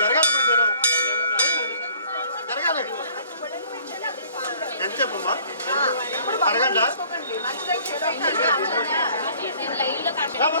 జరగాలి మీరు జరగాలి ఎంతసేపమ్మా అరగంట రామా,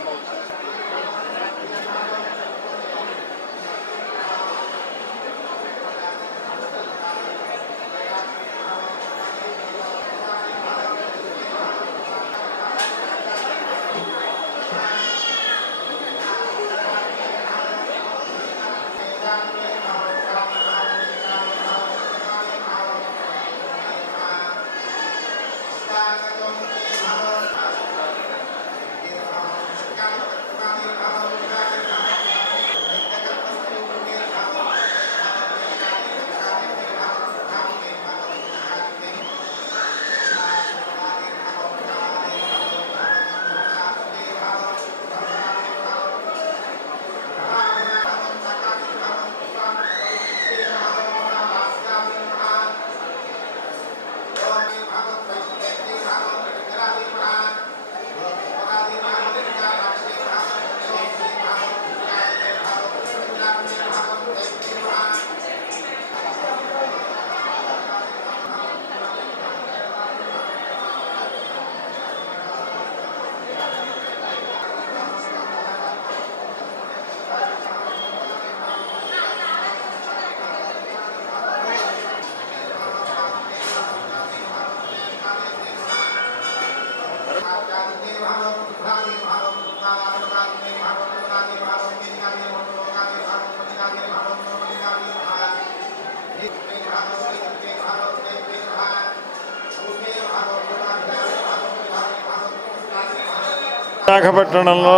విశాఖపట్నంలో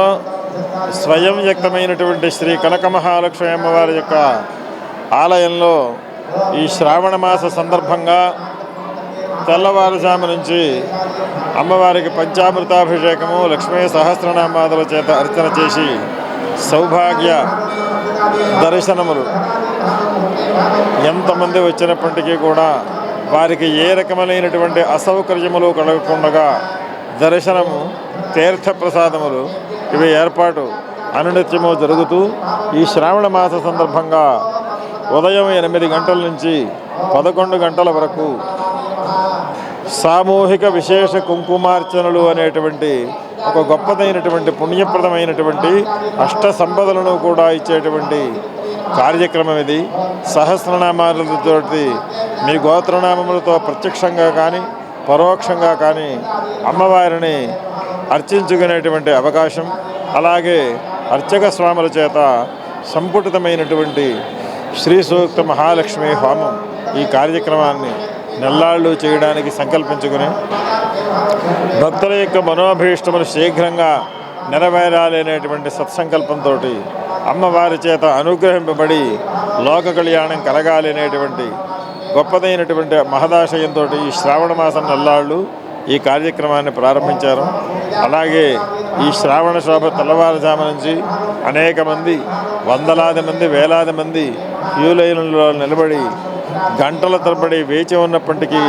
స్వయం వ్యక్తమైనటువంటి శ్రీ కనక మహాలక్ష్మి అమ్మవారి యొక్క ఆలయంలో ఈ శ్రావణ మాస సందర్భంగా తెల్లవారుజాము నుంచి అమ్మవారికి పంచామృతాభిషేకము లక్ష్మీ సహస్రనామాదుల చేత అర్చన చేసి సౌభాగ్య దర్శనములు. ఎంతమంది వచ్చినప్పటికీ కూడా వారికి ఏ రకమైనటువంటి అసౌకర్యములు కలగకుండా దర్శనము తీర్థప్రసాదములు ఇవి ఏర్పాటు అనునిత్యము జరుగుతూ ఈ శ్రావణ మాస సందర్భంగా ఉదయం ఎనిమిది గంటల నుంచి పదకొండు గంటల వరకు సామూహిక విశేష కుంకుమార్చనలు అనేటువంటి ఒక గొప్పదైనటువంటి పుణ్యప్రదమైనటువంటి అష్ట సంపదలను కూడా ఇచ్చేటువంటి కార్యక్రమం ఇది. సహస్రనామాలతోటి మీ గోత్రనామములతో ప్రత్యక్షంగా కానీ పరోక్షంగా కానీ అమ్మవారిని అర్చించుకునేటువంటి అవకాశం అలాగే అర్చక స్వాముల చేత సంపుటితమైనటువంటి శ్రీ సూక్త మహాలక్ష్మి హోమం ఈ కార్యక్రమాన్ని నెల్లాళ్ళు చేయడానికి సంకల్పించుకుని భక్తుల యొక్క మనోభీష్టములు శీఘ్రంగా నెరవేరాలి అనేటువంటి సత్సంకల్పంతో అమ్మవారి చేత అనుగ్రహింపబడి లోక కళ్యాణం కలగాలి అనేటువంటి గొప్పదైనటువంటి మహదాశయంతో ఈ శ్రావణ మాసం నల్లాళ్ళు ఈ కార్యక్రమాన్ని ప్రారంభించారు. అలాగే ఈ శ్రావణ శోభ తెల్లవారుజాము నుంచి అనేక మంది వందలాది మంది వేలాది మంది క్యూ లైన్లలో నిలబడి గంటల తరబడి వేచి ఉన్నప్పటికీ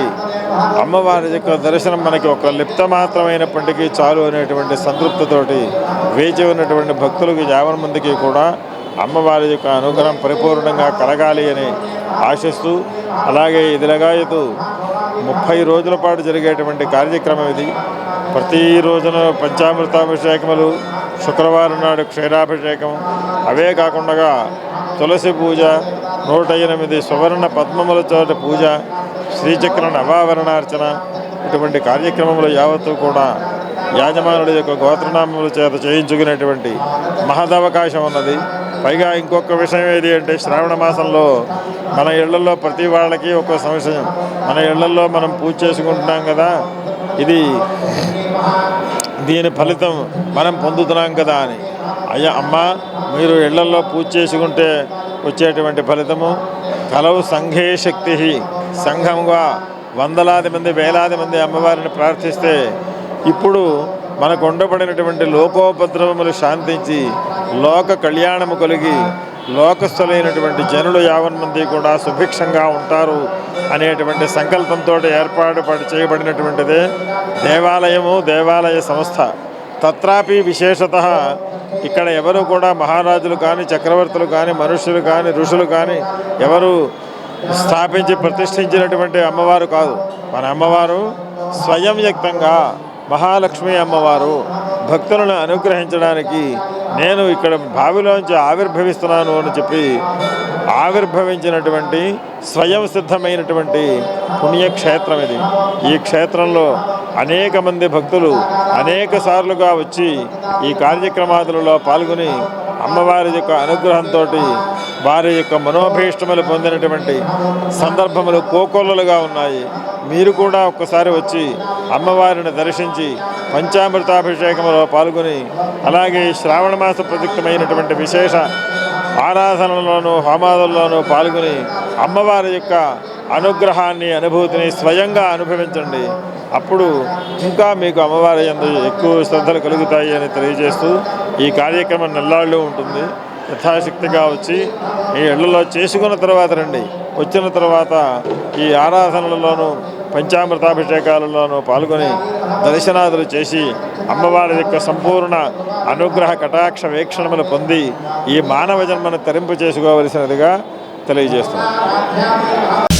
అమ్మవారి యొక్క దర్శనం మనకి ఒక లిప్త మాత్రమైనప్పటికీ చాలు అనేటువంటి సంతృప్తితోటి వేచి ఉన్నటువంటి భక్తులకు యావన మందికి కూడా అమ్మవారి యొక్క అనుగ్రహం పరిపూర్ణంగా కలగాలి అని ఆశిస్తూ అలాగే ఇదిలగాయతూ ముప్పై రోజుల పాటు జరిగేటువంటి కార్యక్రమం ఇది. ప్రతి రోజున పంచామృతాభిషేకములు శుక్రవారం నాడు క్షీరాభిషేకం అవే కాకుండా తులసి పూజ నూట ఎనిమిది సువర్ణ పద్మముల చోట పూజ శ్రీచక్ర నవావరణార్చన ఇటువంటి కార్యక్రమములు యావత్తు కూడా యాజమానుడి యొక్క గోత్రనామముల చేత చేయించుకునేటువంటి మహదవకాశం ఉన్నది. పైగా ఇంకొక విషయం ఏది అంటే శ్రావణ మాసంలో మన ఇళ్ళలో ప్రతి వాళ్ళకి ఒక సంవత్సరం మన ఇళ్ళలో మనం పూజ చేసుకుంటున్నాం కదా ఇది దీని ఫలితం మనం పొందుతున్నాం కదా అని. అయ్యా అమ్మ మీరు ఇళ్ళలో పూజ చేసుకుంటే వచ్చేటువంటి ఫలితము. కలవు సంఘే శక్తి సంఘంగా వందలాది మంది వేలాది మంది అమ్మవారిని ప్రార్థిస్తే ఇప్పుడు మనకు ఉండబడినటువంటి లోకోపద్రవములు శాంతించి లోక కళ్యాణము కలిగి లోకస్థులైనటువంటి జనులు యావన్మంది కూడా సుభిక్షంగా ఉంటారు అనేటువంటి సంకల్పంతో ఏర్పాటు చేయబడినటువంటిదే దేవాలయము దేవాలయ సంస్థ. తత్రాపి విశేషత ఇక్కడ ఎవరు కూడా మహారాజులు కానీ చక్రవర్తులు కానీ మనుష్యులు కానీ ఋషులు కానీ ఎవరు స్థాపించి ప్రతిష్ఠించినటువంటి అమ్మవారు కాదు. మన అమ్మవారు స్వయం వ్యక్తంగా మహాలక్ష్మి అమ్మవారు భక్తులను అనుగ్రహించడానికి నేను ఇక్కడ బావిలోంచి ఆవిర్భవిస్తున్నాను అని చెప్పి ఆవిర్భవించినటువంటి స్వయం సిద్ధమైనటువంటి పుణ్యక్షేత్రం ఇది. ఈ క్షేత్రంలో అనేక మంది భక్తులు అనేక సార్లుగా వచ్చి ఈ కార్యక్రమాదులలో పాల్గొని అమ్మవారి యొక్క అనుగ్రహంతో వారి యొక్క మనోభీష్టములు పొందినటువంటి సందర్భములు కోకొల్లలుగా ఉన్నాయి. మీరు కూడా ఒక్కసారి వచ్చి అమ్మవారిని దర్శించి పంచామృతాభిషేకములో పాల్గొని అలాగే శ్రావణ మాస ప్రయుక్తమైనటువంటి విశేష ఆరాధనలోనూ హోమాదుల్లోనూ పాల్గొని అమ్మవారి యొక్క అనుగ్రహాన్ని అనుభూతిని స్వయంగా అనుభవించండి. అప్పుడు ఇంకా మీకు అమ్మవారి యందు ఎక్కువ శ్రద్ధలు కలుగుతాయి అని తెలియజేస్తూ ఈ కార్యక్రమం నెల్లాళ్ళు ఉంటుంది. యథాశక్తిగా వచ్చి ఈ ఇళ్ళలో చేసుకున్న తర్వాత రండి. వచ్చిన తర్వాత ఈ ఆరాధనలలోనూ పంచామృతాభిషేకాలలోనూ పాల్గొని దర్శనాదులు చేసి అమ్మవారి యొక్క సంపూర్ణ అనుగ్రహ కటాక్ష వీక్షణములు పొంది ఈ మానవ జన్మను తరింపు చేసుకోవలసినదిగా తెలియజేస్తున్నాను